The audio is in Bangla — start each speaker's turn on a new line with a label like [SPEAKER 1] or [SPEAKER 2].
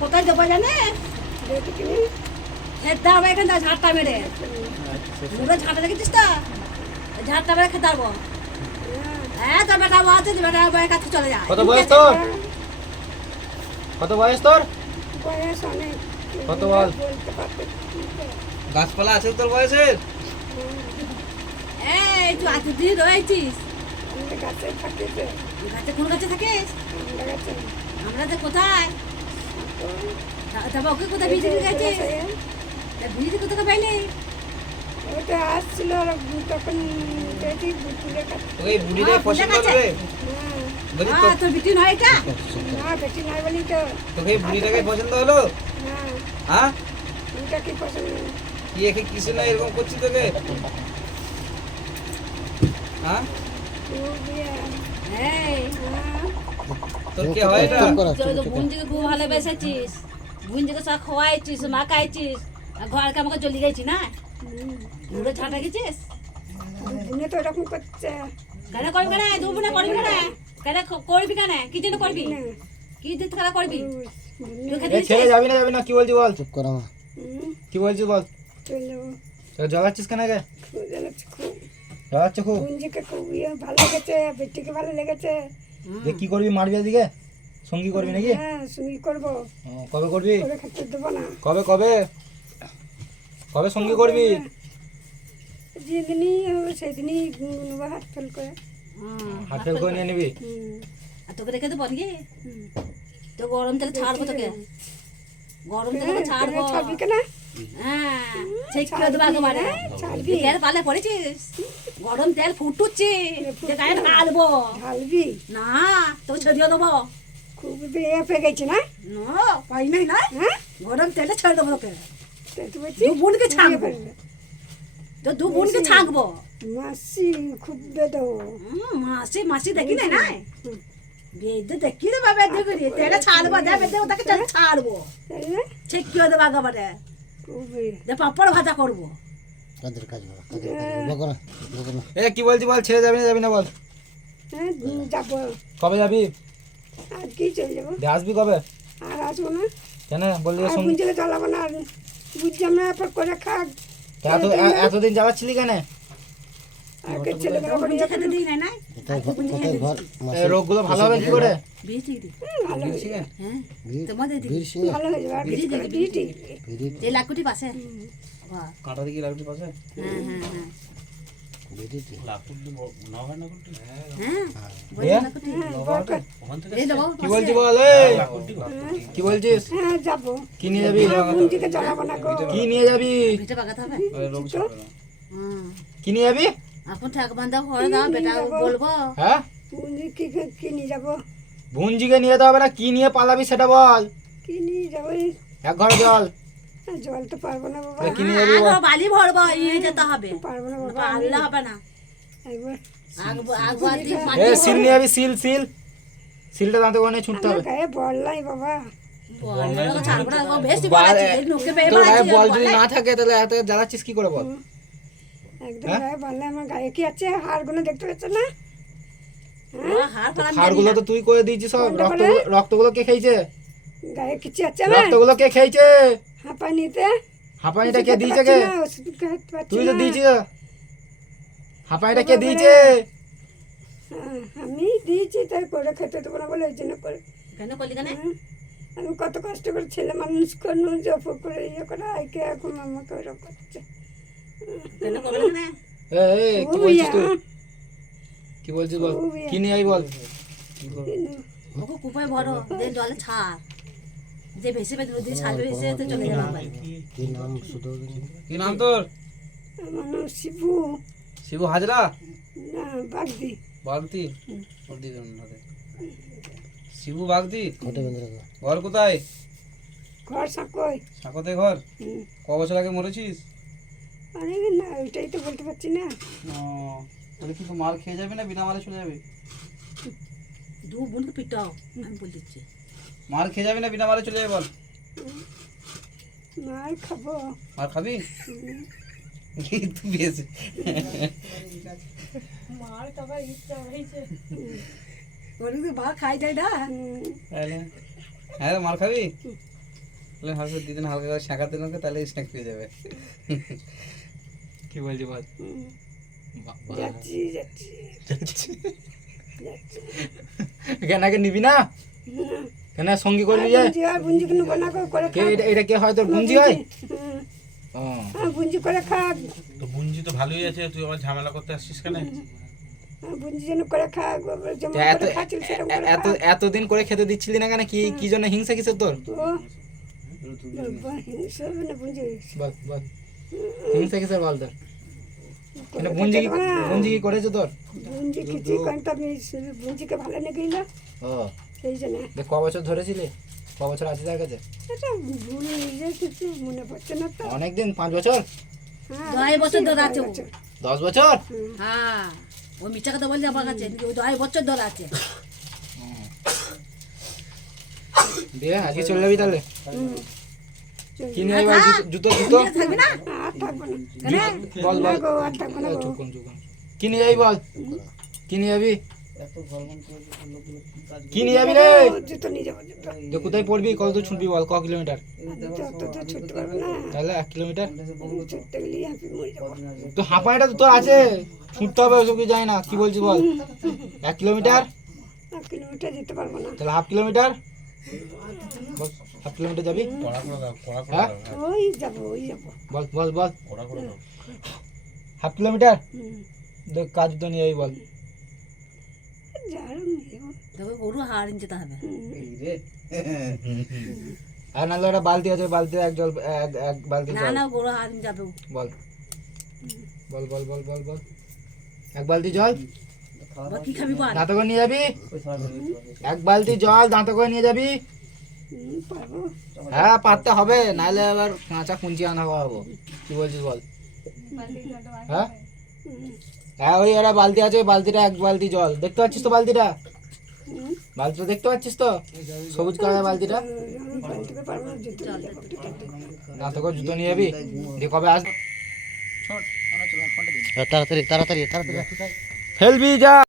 [SPEAKER 1] কোথায়
[SPEAKER 2] কিনি
[SPEAKER 1] খেতে হবে এখান থেকে ঝাড়টা মেরে। মুখে ঝাড়টা দেখেছিস তো? ঝাড়টা মেরে খেতে পারব হ্যাঁ। তোর বেটা বউ আছে বেটা কাছে চলে যা।
[SPEAKER 3] কত বয়স তোর? কত বয়স তোর?
[SPEAKER 2] বয়স অনেক।
[SPEAKER 3] কত বল?
[SPEAKER 4] গাছপালা আছে তোর বয়সের
[SPEAKER 1] এই তুই আজ দিন রয়েছিস
[SPEAKER 2] গাছে
[SPEAKER 1] কোন গাছে থাকিস? আমরা যে কোথায়? তা- তা ওকে কোথায় বিয়ে দিতে গেছিস? দিতে কোথায় পাইলি?
[SPEAKER 2] ওটা আসছিল আর তখন দেখি
[SPEAKER 4] তোকে এই বুড়িটাই
[SPEAKER 1] হ্যাঁ,
[SPEAKER 4] পছন্দ
[SPEAKER 1] বুঝে তোর বিটি নয় এটা?
[SPEAKER 2] না বেটি নাই বলি তো
[SPEAKER 4] তোকে বুড়িটাকে পছন্দ হলো?
[SPEAKER 2] হ্যাঁ।
[SPEAKER 4] হ্যাঁ?
[SPEAKER 2] কি পছন্দ?
[SPEAKER 4] কি একে কিছু না এরকম করছি তোকে? হ্যাঁ?
[SPEAKER 2] হ্যাঁ।
[SPEAKER 4] তোর কে হয় এটা?
[SPEAKER 1] বুঞ্জিকে খুব ভালোবেসেছিস। বুঞ্জিকে সব খাওয়াইছিস মাখাইছিস। আর ঘরকে আমাকে চলে গেছি না? মুড়ে ছাটা গেছিস?
[SPEAKER 2] তো এরকম করছে।
[SPEAKER 1] কেন করবি কেন দু বোনে করবি কেন কেন করবি কেন? কি জন্য করবি? কি দিতে কেন করবি?
[SPEAKER 3] ছেড়ে যাবি না যাবি না কি বলছি বল? চুপ কর
[SPEAKER 2] হুম,
[SPEAKER 3] কি বলছিস বল?
[SPEAKER 2] চলে
[SPEAKER 3] জ্বালাচ্ছিস কেন গে
[SPEAKER 2] খুব জ্বালাচ্ছে খুব
[SPEAKER 3] জ্বালাচ্ছে খুব।
[SPEAKER 2] বুঞ্জিকে খুব ইয়ে ভালো লেগেছে বেটিকে ভালো লেগেছে।
[SPEAKER 3] যে কি করবি মারবি এদিকে? সঙ্গী করবি নাকি?
[SPEAKER 2] হ্যাঁ সঙ্গী করব।
[SPEAKER 3] কবে করবি?
[SPEAKER 2] করে খেতে দেবো না।
[SPEAKER 3] কবে কবে? কবে সঙ্গী করবি?
[SPEAKER 2] যেদিনই সেদিনই হাত ফেল করে।
[SPEAKER 3] হাত ফেল করে নিয়ে নিবি?
[SPEAKER 1] আর তোকে রেখে দেবো নাকি? তো গরম তেলে ছাড়বো তোকে। গরম তেলে ছাড়বো
[SPEAKER 2] ছাড়বি। কেন?
[SPEAKER 1] হ্যাঁ সেই খেয়ে দেবো একেবারে।
[SPEAKER 2] ছাড়বি?
[SPEAKER 1] তেল পালে পড়েছিস? গরম তেল ফুটুচ্ছি। যে গায়ে ঢালবো।
[SPEAKER 2] ঢালবি?
[SPEAKER 1] না তোকে ছড়িয়ে দেবো।
[SPEAKER 2] খুব বিয়ে পেয়ে গেছে না?
[SPEAKER 1] না পাই নাই না?
[SPEAKER 2] হ্যাঁ?
[SPEAKER 1] গরম তেলে ছেড়ে দেবো তোকে। দু বোনকে ছাঁকবো তো দু বোনকে ছাঁকবো
[SPEAKER 2] মাসি খুব বেদো।
[SPEAKER 1] মাসি মাসি দেখি না না বেদ দেখি রে বাবা দেখি তেলে ছাড়বো দেবে দেবো তাকে তেলে ছাড়বো।
[SPEAKER 2] না
[SPEAKER 1] ছেকিয়ে দেবো যে পাপড় ভাজা করব।
[SPEAKER 3] এ কি বলছি বল ছেড়ে যাবি না যাবি না বল?
[SPEAKER 2] হ্যাঁ
[SPEAKER 3] কবে যাবি?
[SPEAKER 2] আজকেই চলে যাব?
[SPEAKER 3] আসবি কবে?
[SPEAKER 2] আর আসব না।
[SPEAKER 3] কেন? বললি যে সঙ্গী
[SPEAKER 2] বুঝলে চালাবো না? আর বুঝছি আমরা এরপর করে খাক।
[SPEAKER 3] এতদিন জ্বালাচ্ছিলি কেন? রোগগুলো ভালো হবে কি করে?
[SPEAKER 2] হয়ে
[SPEAKER 1] হ্যাঁ
[SPEAKER 2] হয়ে
[SPEAKER 1] লাকুটি পাশে।
[SPEAKER 4] দিকে পাশে?
[SPEAKER 1] হ্যাঁ হ্যাঁ হ্যাঁ। হ্যাঁ
[SPEAKER 2] হ্যাঁ
[SPEAKER 3] কি বলছি বল কি বলছিস?
[SPEAKER 2] হ্যাঁ
[SPEAKER 3] কি নিয়ে যাবি?
[SPEAKER 2] বুঝিকে না গো
[SPEAKER 3] কি নিয়ে যাবি?
[SPEAKER 1] হুম
[SPEAKER 3] কি নিয়ে যাবি?
[SPEAKER 1] আপন ঠাক বান্ধব করে দাও বেটা বলব।
[SPEAKER 3] হ্যাঁ?
[SPEAKER 2] কি নিয়ে যাব?
[SPEAKER 3] ভুঞ্জিকে নিয়ে যেতে হবে না কি নিয়ে পালাবি সেটা বল।
[SPEAKER 2] কি নিয়ে যাব
[SPEAKER 3] এক ঘর জল।
[SPEAKER 2] হ্যাঁ, জল তো পারব না বাবা।
[SPEAKER 3] কি নিয়ে যাবি বালি।
[SPEAKER 1] ভরবো যেতে হবে।
[SPEAKER 2] পারব না বাবা
[SPEAKER 1] পারলে হবে না।
[SPEAKER 2] একবার
[SPEAKER 3] এ সিল নিয়ে যাবি সিল সিল। সিলটা দাঁতে ছুটতে হবে।
[SPEAKER 2] গায়ে বল নাই বাবা।
[SPEAKER 1] বল
[SPEAKER 3] যদি না থাকে তাহলে এত জ্বালাচ্ছিস কি করে বল?
[SPEAKER 2] একদম
[SPEAKER 3] হ্যাঁ?
[SPEAKER 2] গায়ে বল আমার গায়ে কি আছে? হাড়গুলো দেখতে পাচ্ছ না?
[SPEAKER 1] হার
[SPEAKER 3] তো তুই করে দিয়েছিস সব রক্তগুলো রক্তগুলো কে খেয়েছে?
[SPEAKER 2] গায়ে কিছু আছে না?
[SPEAKER 3] রক্তগুলো কে খেয়েছে?
[SPEAKER 2] হাঁপা
[SPEAKER 3] হাঁপানিটা কে দিয়েছে কে?
[SPEAKER 2] ওষুধ খেতে পারছি
[SPEAKER 3] তুই তো দিয়েছিস। হাঁপানিটা কে দিয়েছে?
[SPEAKER 2] হ্যাঁ, আমি দিয়েছি তাই করে খেতে দেবো না বলে ওই জন্য করে।
[SPEAKER 1] কেন করলি কেন
[SPEAKER 2] হ্যাঁ, আমি কত কষ্ট করে ছেলে মানুষ জপ করে ইয়ে করে আইকে এখন আমাকে ওরকম করছে।
[SPEAKER 3] কি বলছিস তুই? কি বলছিস বল? কি নিয়ে আই বল?
[SPEAKER 1] ওকে কুপায় ভরো জলে ছাড়। যে ভেসে ভেসে নদী ছাড়বে ভেসে তো চলে যাবে আমার
[SPEAKER 4] কি নাম তোর?
[SPEAKER 2] আমার নাম শিবু।
[SPEAKER 4] শিবু হাজরা?
[SPEAKER 2] না বাগদি।
[SPEAKER 4] বাগদি? হাতে। শিবু বাগদি? ঘর কোথায়?
[SPEAKER 2] ঘর সাঁকোয়।
[SPEAKER 4] সাকতে ঘর। ক বছর আগে মরেছিস?
[SPEAKER 2] অনেক না ওইটাই তো বলতে পারছি না।
[SPEAKER 4] ও, তাহলে কি তো মার খেয়ে যাবে না বিনা মারে চলে যাবে?
[SPEAKER 1] দু বোনকে পিটাও আমি বলে দিচ্ছি।
[SPEAKER 4] মার খেয়ে যাবি না বিনা মারে চলে যাবে বল।
[SPEAKER 2] মার খাব।
[SPEAKER 4] মার খাবি? তুই বেশ।
[SPEAKER 1] ওরা তো ভাত খাই যায় না?
[SPEAKER 4] তাহলে হ্যাঁ রে, মার খাবি হালকা দিদিন হালকা করে শাঁকাতে নাকে তাহলে স্ন্যাক পেয়ে যাবে।
[SPEAKER 3] কি বলছি বল?
[SPEAKER 2] যাচ্ছি যাচ্ছি। যাচ্ছি।
[SPEAKER 3] কেন আগে নিবি না? কেন সঙ্গী করবি যে
[SPEAKER 2] বুঞ্জি বানা করে করে
[SPEAKER 3] কে এটা এটা কে হয় তোর গুঞ্জি হয়? ও।
[SPEAKER 2] হ্যাঁ বুঞ্জি করে খা
[SPEAKER 5] তো বুঞ্জি তো ভালোই আছে তুই আবার ঝামেলা করতে আসছিস কেন?
[SPEAKER 2] বুঞ্জি
[SPEAKER 3] এতদিন করে খেতে দিচ্ছিলি না কেন? কি কি জন্য হিংসা কিসের তোর? বল তোর মানে বুঞ্জি কি বুঞ্জি কি করেছে তোর?
[SPEAKER 2] বুঞ্জি কিছু কারণ আমি বুঞ্জিকে ভালো লেগে গেল।
[SPEAKER 3] ও।
[SPEAKER 2] সেই জন্য।
[SPEAKER 3] দেখ ক বছর ধরেছিলি? ক বছর আছে তার কাছে?
[SPEAKER 2] এটা ভুলে নিজে কিছু মনে পড়ছে না তো।
[SPEAKER 3] অনেকদিন পাঁচ বছর?
[SPEAKER 2] হ্যাঁ
[SPEAKER 1] দশ বছর ধরে আছে ও।
[SPEAKER 3] দশ বছর।
[SPEAKER 1] হ্যাঁ ও মিথ্যা কথা বলছে আমার কাছে। ও দশ বছর ধরে আছে।
[SPEAKER 3] দিয়ে আজকে চলে যাবি তাহলে।
[SPEAKER 2] হুম।
[SPEAKER 3] কি নিয়ে যাবি? জুতো- জুতো?
[SPEAKER 1] কেন
[SPEAKER 3] বল বল। যাবি বল? কি নিয়ে যাবি? কি নিয়ে যাবি রে? যে কোথায় পড়বি? কত দূর ছুটবি বল ক কিলোমিটার?
[SPEAKER 2] তো
[SPEAKER 3] তাহলে এক কিলোমিটার? তো হাঁপানিটা তো তোর আছে। ছুটতে হবে ওসব কি যায় না। কি বলছিস বল? এক কিলোমিটার?
[SPEAKER 2] এক কিলোমিটার যেতে পারব না।
[SPEAKER 3] তাহলে হাফ কিলোমিটার? কিলোমিটার যাবি? হ্যাঁ?
[SPEAKER 5] দাও
[SPEAKER 2] ওই যাব ওই যাব
[SPEAKER 3] বল বল বল। Half kilometre? কাজ তো নিয়ে বল।
[SPEAKER 1] তবে গরু হার যেতে হবে
[SPEAKER 4] এই রে।
[SPEAKER 3] আর নাহলে একটা বালতি আছে বালতি এক জল এক এক বালতি
[SPEAKER 1] না না গরু হার যাবে ও।
[SPEAKER 3] বল। বল বল বল বল বল। এক বালতি জল?
[SPEAKER 1] খাবি বল?
[SPEAKER 3] দাঁত করে নিয়ে যাবি? এক বালতি জল দাঁত করে নিয়ে যাবি? হ্যাঁ পারতে হবে নাহলে আবার কাঁচা কুঞ্চি আনা হব কি বলছিস বল? হ্যাঁ? হ্যাঁ ওই একটা বালতি আছে ওই বালতিটা এক বালতি জল। দেখতে পাচ্ছিস তো বালতিটা? বালতিটা দেখতে পাচ্ছিস তো? সবুজ কালার বালতিটা?
[SPEAKER 2] না
[SPEAKER 3] দাঁত করে জুতো নিয়ে যাবি? দিয়ে কবে আস
[SPEAKER 6] তাড়াতাড়ি তাড়াতাড়ি তাড়াতাড়ি।
[SPEAKER 3] ফেলবি যা।